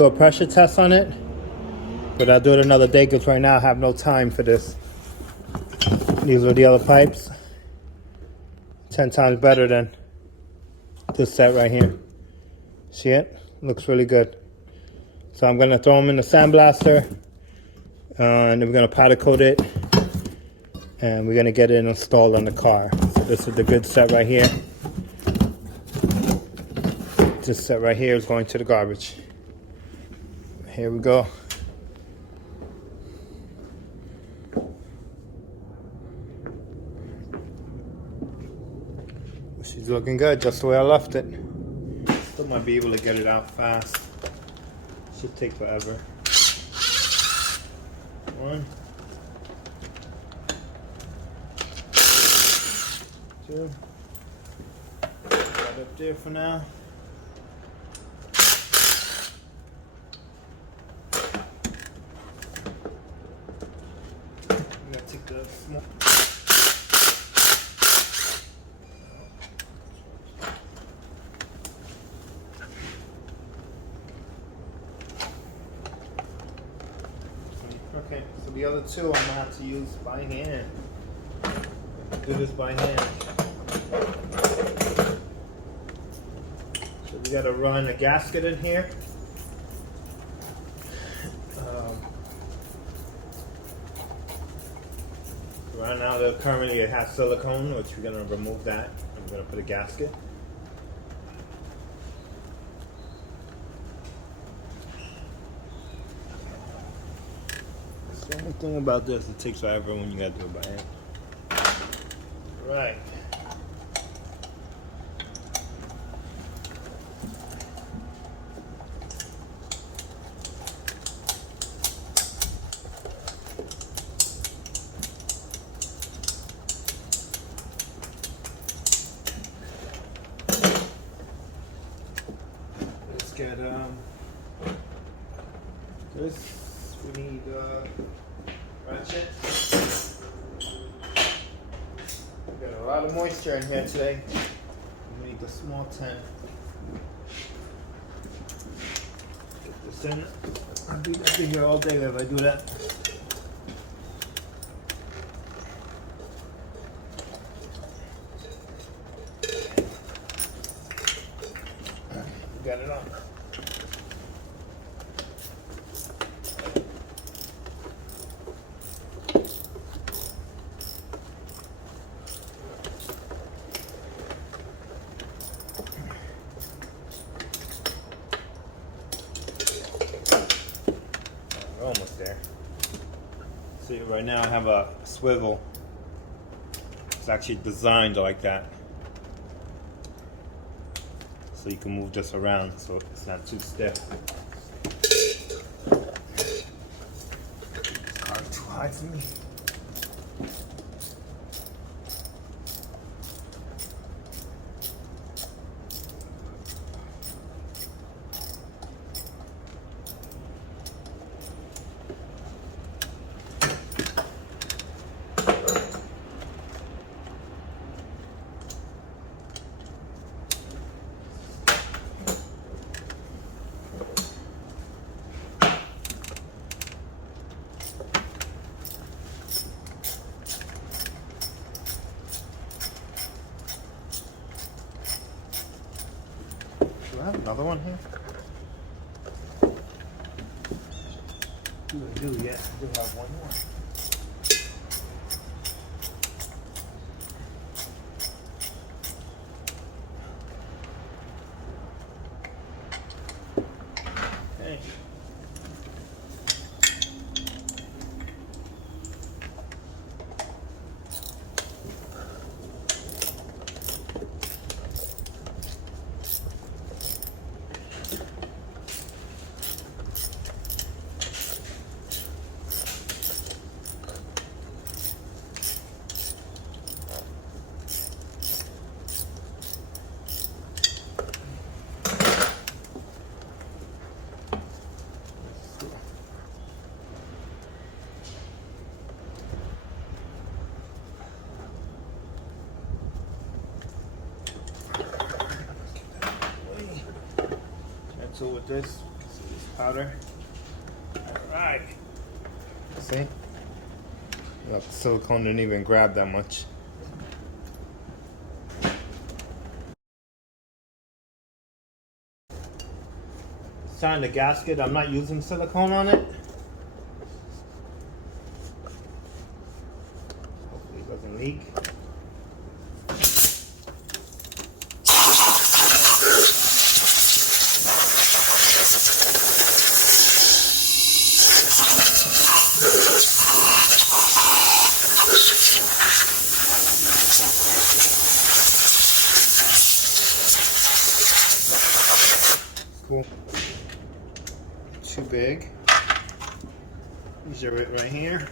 Do a pressure test on it, but I'll do it another day because right now I have no time for this. These are the other pipes. 10 times better than this set right here. See it? Looks really good. So I'm gonna throw them in the sandblaster, and then we're gonna powder coat it, and we're gonna get it installed on the car. So this is the good set right here. This set right here is going to the garbage. Here we go. She's looking good, just the way I left it. Still might be able to get it out fast. Should take forever. One. Two. Right up there for now. I'm gonna take the small. Okay, so the other two I'm gonna have to use by hand. Do this by hand. So we gotta run a gasket in here. Right now, currently it has silicone, which we're gonna remove that. I'm gonna put a gasket. The only thing about this, it takes forever when you gotta do it by hand. Right. Let's get this. We need ratchet. We got a lot of moisture in here today. We need the small 10. Get this in. I'll be here all day if I do that. Got it on. We're almost there. See, right now I have a swivel. It's actually designed like that, so you can move this around so it's not too stiff. This car is too high for me. Do I have another one here? I do, yeah. I do have one more. Okay. So with this, powder. Alright. See? Look, the silicone didn't even grab that much. Starting the gasket, I'm not using silicone on it. Hopefully it doesn't leak. Cool. Too big. These are it right here.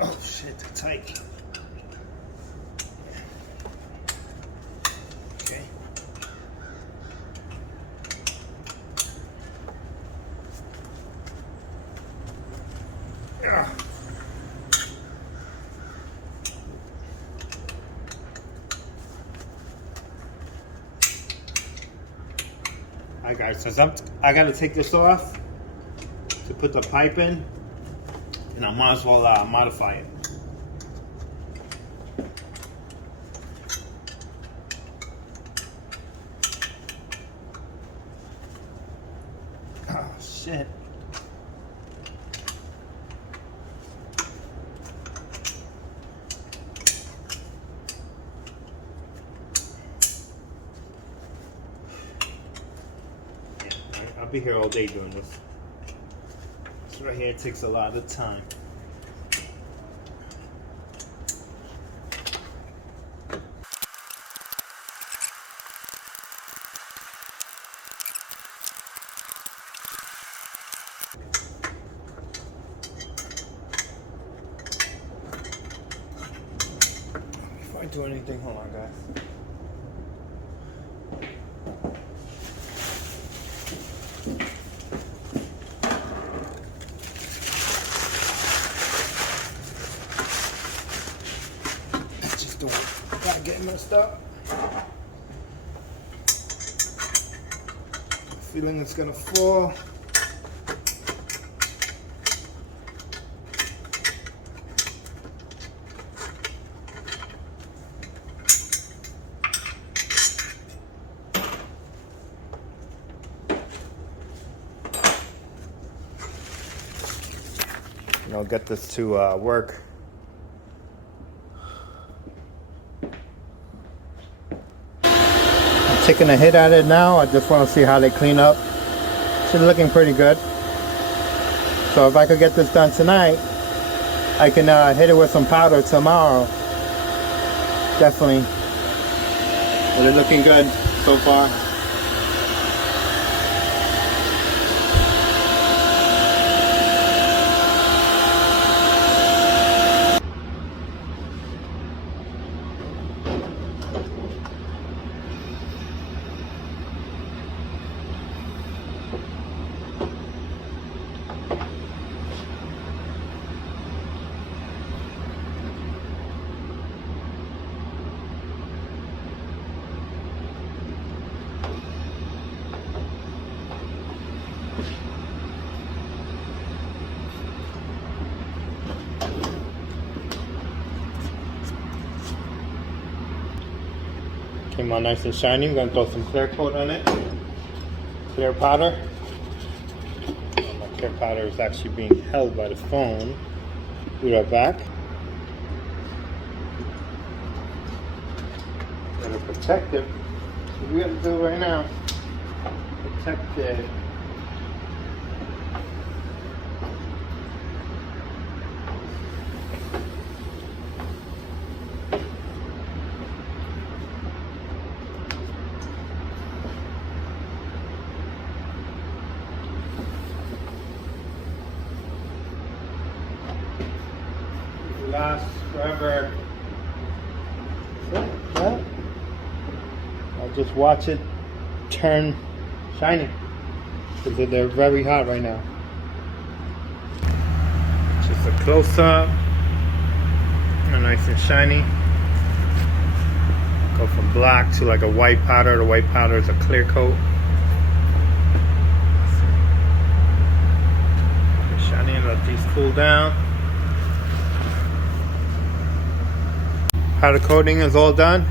Oh shit, they're tight. Okay. Ah. Alright guys, so I gotta take this off to put the pipe in, and I might as well modify it. Oh shit. I'll be here all day doing this. This right here takes a lot of time. Before I do anything, hold on guys. Gotta get messed up. Feeling it's gonna fall. And I'll get this to work. Taking a hit at it now. I just want to see how they clean up. She's looking pretty good. So if I could get this done tonight, I can hit it with some powder tomorrow. Definitely. But it's looking good so far. Came out nice and shiny. I'm gonna throw some clear coat on it. Clear powder. Oh, my clear powder is actually being held by the phone. Be right back. Gotta protect it. That's what we gotta do right now. Protect it. Last forever. Yeah. I'll just watch it turn shiny because they're very hot right now. Just a close up, nice and shiny. Go from black to like a white powder. The white powder is a clear coat. cool down. Powder coating is all done.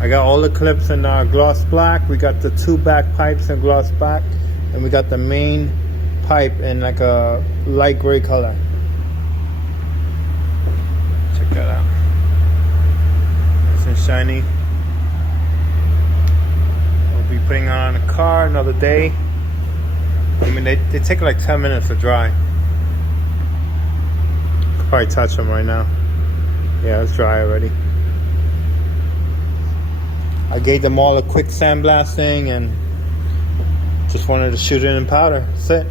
I got all the clips in gloss black. We got the 2 back pipes in gloss black, and we got the main pipe in like a light gray color. Check that out. Nice and shiny. I'll be putting it on a car another day. I mean, they take like 10 minutes to dry. Could probably touch them right now. Yeah, it's dry already. I gave them all a quick sandblasting and just wanted to shoot it in powder. That's it.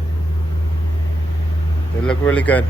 They look really good.